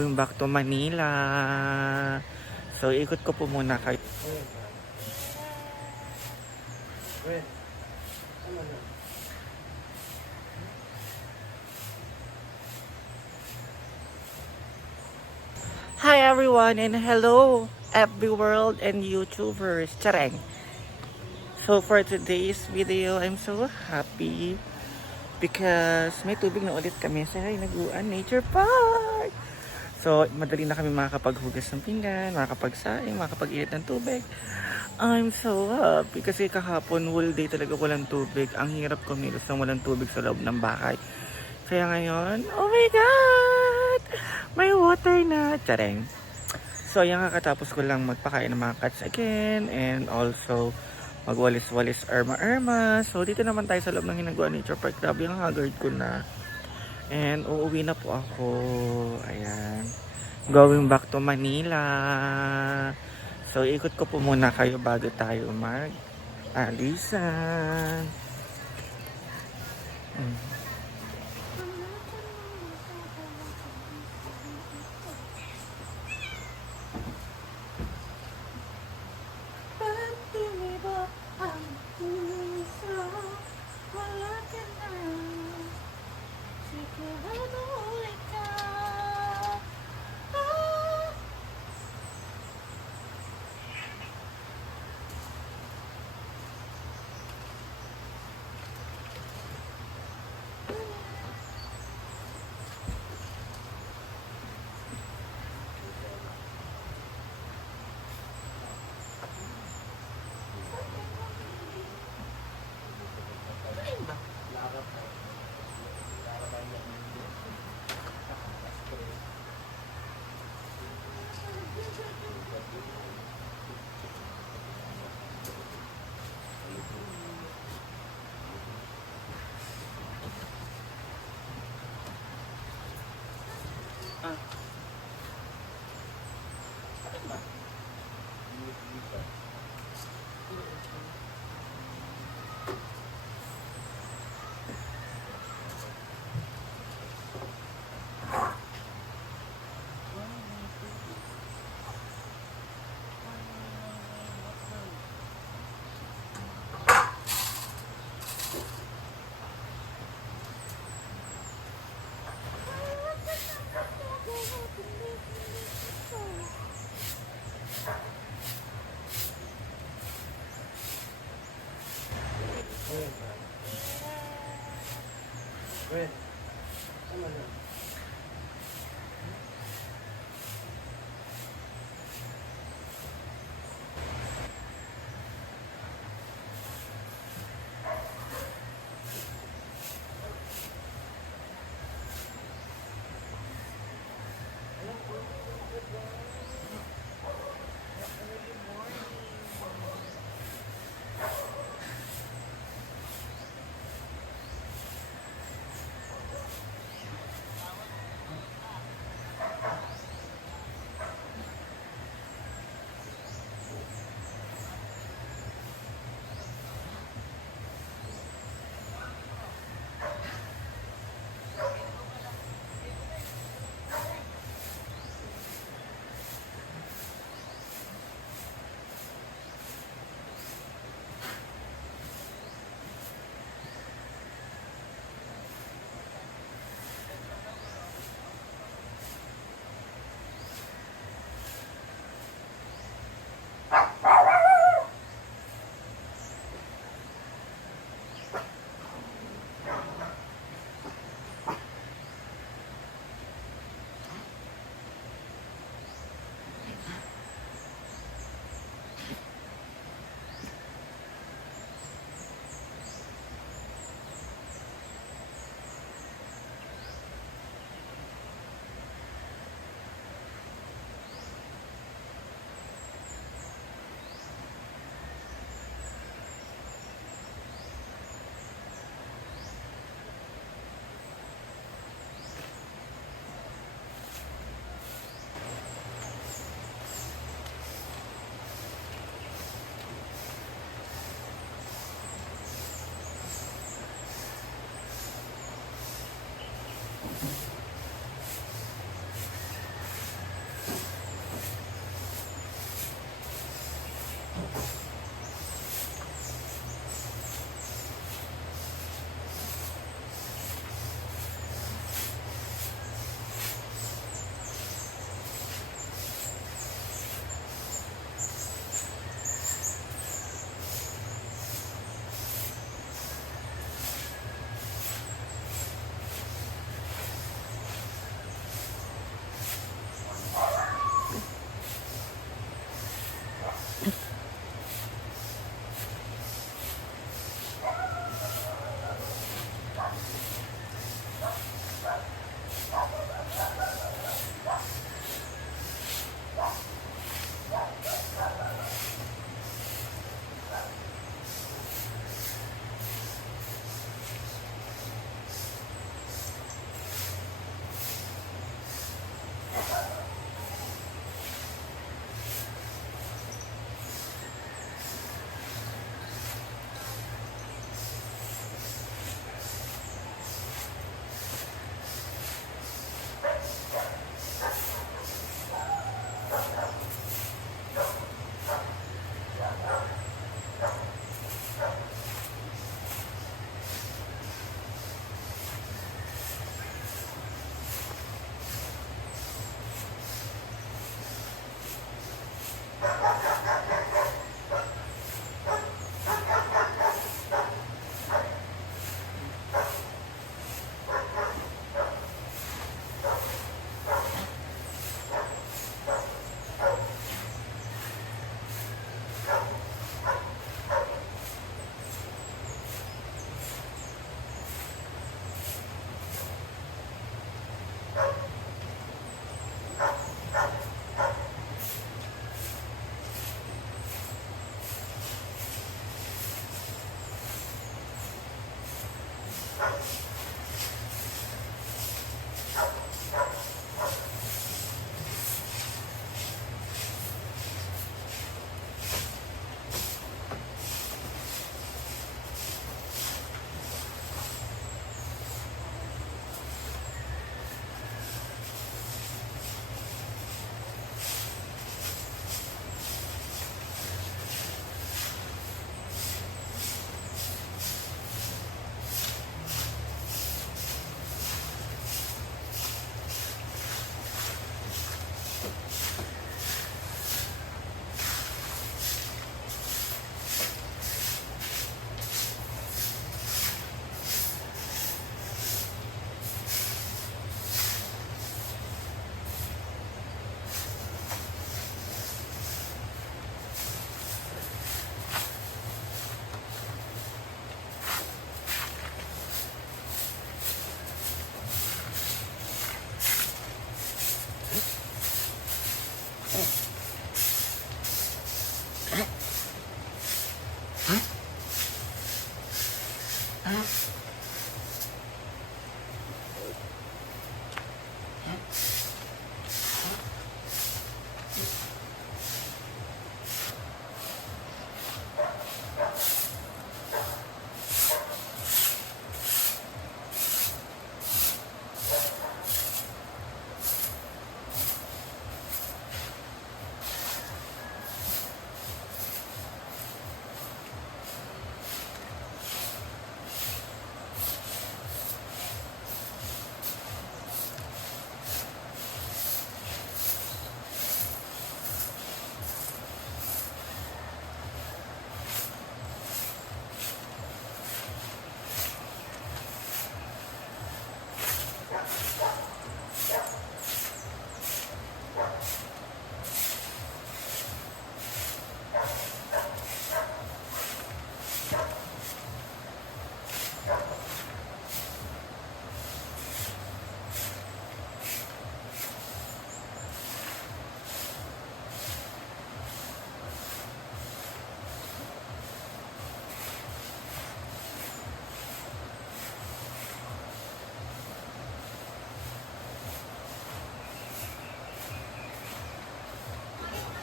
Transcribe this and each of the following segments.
Going back to Manila. So, ikot ko po muna kayo. Hi everyone and hello FB world and YouTubers. Chareng. So for today's video, I'm so happy because may tubig na ulit kami sa Hinaguan Nature Park. So madali na kami makakapaghugas ng pinggan, makakapagsaing, makakapag-init ng tubig. I'm so happy kasi kahapon whole day talaga walang tubig. Ang hirap kumilos ng walang tubig sa loob ng bahay. Kaya ngayon, oh my God! May water na! Chareng! So, yan kakatapos ko lang magpakain ng mga cats again and also magwalis-walis erma-erma. So, dito naman tayo sa loob ng Hinaguan Nature Park. Grabe, yung haggard ko na. And uuwi na po ako. Ayan. Going back to Manila. So, ikot ko po muna kayo bago tayo mag-alisan.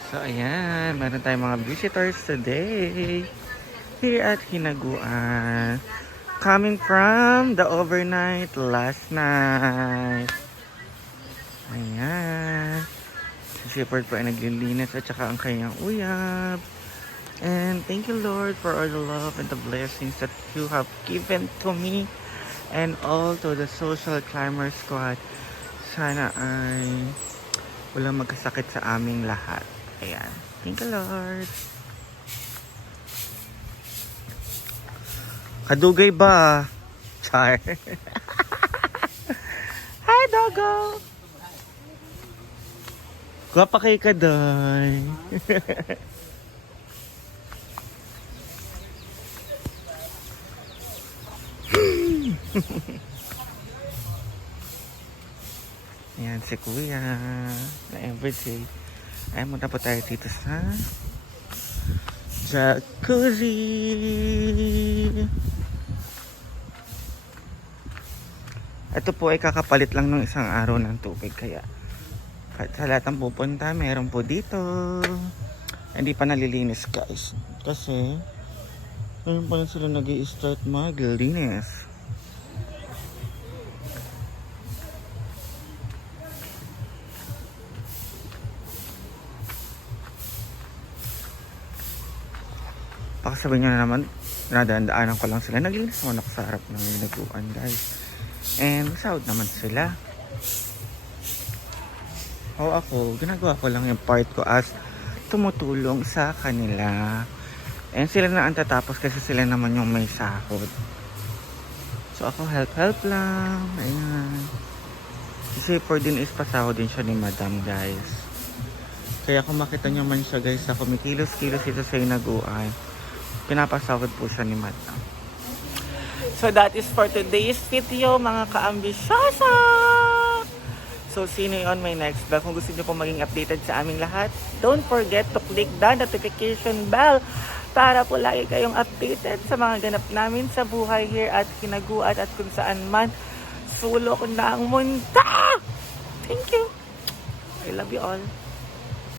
So ayan, meron tayong mga visitors today here at Hinaguan. Coming from the overnight last night. Ayan. Si Shepherd po ay naglilinis at saka ang kanyang uyab. And thank you Lord for all the love and the blessings that you have given to me and all to the Social Climber Squad. Sana ay walang magkasakit sa aming lahat. Ayan. Thank you, Lord. Kadugay ba? Char. Hi, doggo. Guwapa kay Kaday. Ayan, si Kuya. Na everyday. Ay, muna po tayo dito sa jacuzzi. Ito po ay kakapalit lang ng isang araw ng tubig. Kaya sa lahat ng pupunta, meron po dito. Hindi pa nalilinis guys. Kasi ngayon pa lang sila nag-i-start maglinis. Pakasabi nyo na naman, nadaan-daanan ko lang sila. Naglinis mo ako sa harap ng Hinaguan guys. And masahod naman sila. O ako, ginagawa ko lang yung part ko as tumutulong sa kanila. And sila na ang tatapos kasi sila naman yung may sahod. So ako help lang. Ayan. Kasi for din is pasahod din siya ni Madam guys. Kaya kung makita nyo man siya guys, sa kumikilos-kilos ito sa Hinaguan, pinapasahod po siya ni Madam. So that is for today's video mga kaambisyosa. So, see you on my next vlog. Kung gusto niyo po maging updated sa aming lahat, don't forget to click the notification bell para po lagi kayong updated sa mga ganap namin sa buhay here at Hinaguan at kung saan man sulok ng mundo. Thank you. I love you all.